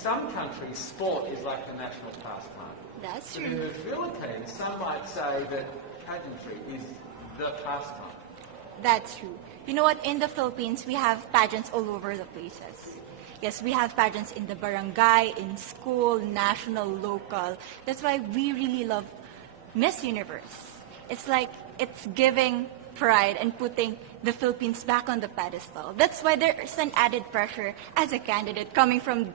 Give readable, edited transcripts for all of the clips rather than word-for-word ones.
some countries, sport is like the national pastime. That's But in true. the Philippines, some might say that pageantry is the pastime. That's true. You know what? In the Philippines, we have pageants all over the places. Yes, we have pageants in the barangay, in school, national, local. That's why we really love Miss Universe. It's like it's giving pride and putting the Philippines back on the pedestal. That's why there's an added pressure as a candidate coming from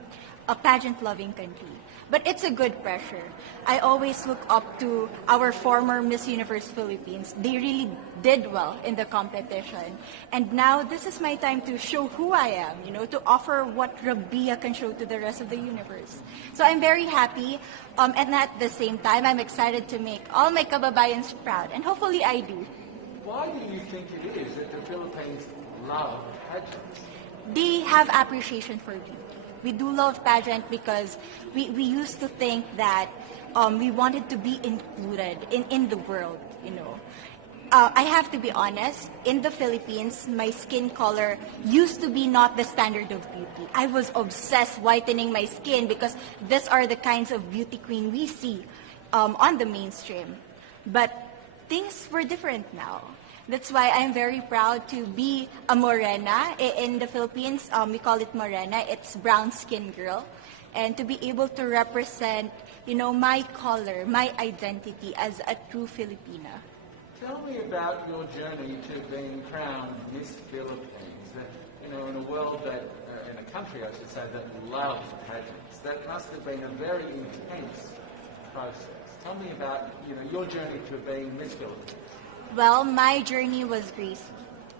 a pageant-loving country. But it's a good pressure. I always look up to our former Miss Universe Philippines. They really did well in the competition. And now this is my time to show who I am, to offer what Rabia can show to the rest of the universe. So I'm very happy, and at the same time, I'm excited to make all my kababayans proud. And hopefully I do. Why do you think it is that the Philippines love pageants? They have appreciation for beauty. We do love pageant because we used to think that we wanted to be included in the world, I have to be honest, in the Philippines, my skin color used to be not the standard of beauty. I was obsessed whitening my skin because these are the kinds of beauty queen we see on the mainstream. But things were different now. That's why I'm very proud to be a morena. In the Philippines, we call it morena. It's brown skin girl. And to be able to represent, my color, my identity as a true Filipina. Tell me about your journey to being crowned Miss Philippines. In a world that, in a country I should say, that loves pageants. That must have been a very intense process. Tell me about, your journey to being Miss Philippines. Well, my journey was crazy.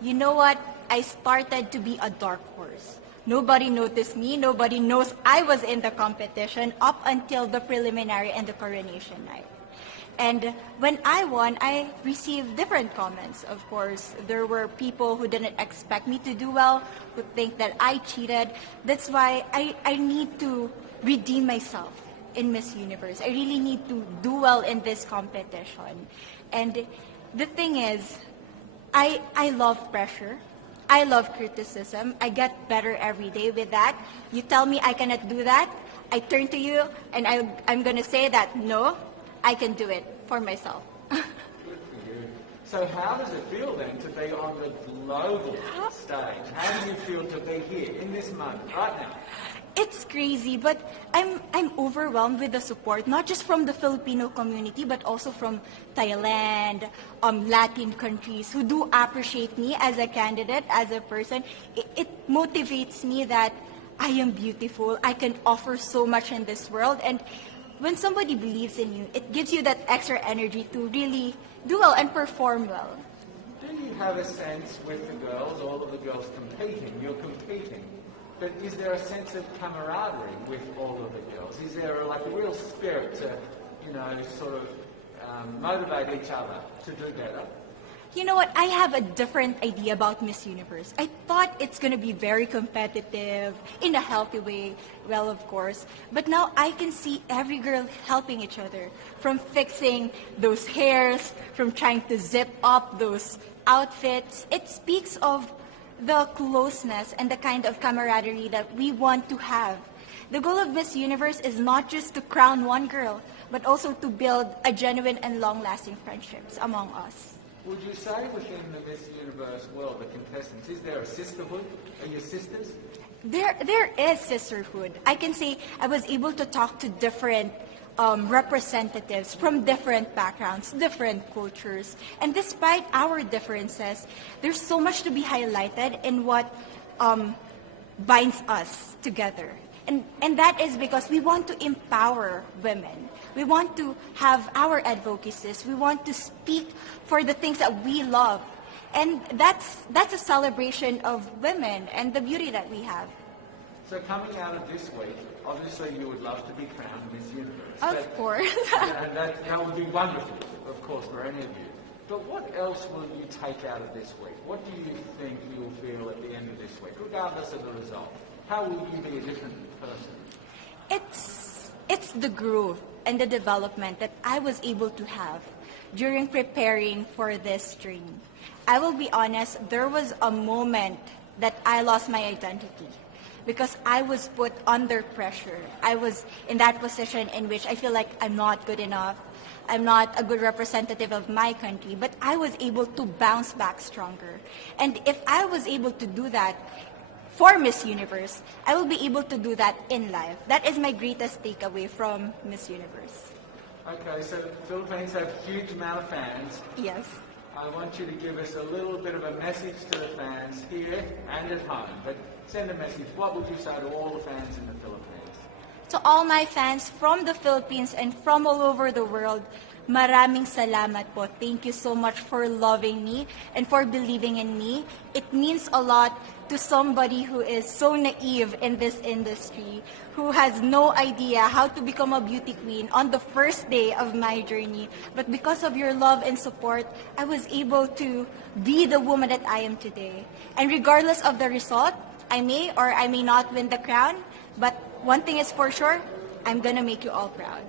You know what? I started to be a dark horse. Nobody noticed me. Nobody knows I was in the competition up until the preliminary and the coronation night. And when I won, I received different comments. Of course, there were people who didn't expect me to do well, who think that I cheated. That's why I need to redeem myself in Miss Universe. I really need to do well in this competition. And the thing is, I love pressure. I love criticism. I get better every day with that. You tell me I cannot do that, I turn to you and I'm going to say that, no, I can do it for myself. Good for you. So how does it feel then to be on the global stage? How do you feel to be here in this moment, right now? It's crazy, but I'm overwhelmed with the support, not just from the Filipino community, but also from Thailand, Latin countries who do appreciate me as a candidate, as a person. It motivates me that I am beautiful, I can offer so much in this world, and when somebody believes in you, it gives you that extra energy to really do well and perform well. Do you have a sense with the girls, all of the girls competing, you're competing, but is there a sense of camaraderie with all of the girls? Is there a real spirit to, sort of motivate each other to do better? You know what? I have a different idea about Miss Universe. I thought it's going to be very competitive, in a healthy way, well, of course. But now I can see every girl helping each other, from fixing those hairs, from trying to zip up those outfits. It speaks of the closeness and the kind of camaraderie that we want to have. The goal of Miss Universe is not just to crown one girl, but also to build a genuine and long-lasting friendships among us. Would you say within the Miss Universe world, the contestants, is there a sisterhood? Are you sisters? There is sisterhood. I can say I was able to talk to different representatives from different backgrounds, different cultures. And despite our differences, there's so much to be highlighted in what binds us together. And that is because we want to empower women. We want to have our advocacies. We want to speak for the things that we love. And that's a celebration of women and the beauty that we have. So coming out of this week, obviously you would love to be crowned Miss Universe. Of course. That would be wonderful, of course, for any of you. But what else will you take out of this week? What do you think you'll feel at the end of this week, regardless of the result? How will you be a different person? It's the growth and the development that I was able to have during preparing for this dream. I will be honest, there was a moment that I lost my identity. because I was put under pressure. I was in that position in which I feel like I'm not good enough. I'm not a good representative of my country, but I was able to bounce back stronger. And if I was able to do that for Miss Universe, I will be able to do that in life. That is my greatest takeaway from Miss Universe. Okay, so the Philippines have a huge amount of fans. Yes. I want you to give us a little bit of a message to the fans here and at home. But send a message. What would you say to all the fans in the Philippines? To all my fans from the Philippines and from all over the world, maraming salamat po. Thank you so much for loving me and for believing in me. It means a lot to somebody who is so naive in this industry, who has no idea how to become a beauty queen on the first day of my journey. But because of your love and support, I was able to be the woman that I am today. And regardless of the result, I may or I may not win the crown, but one thing is for sure, I'm gonna make you all proud.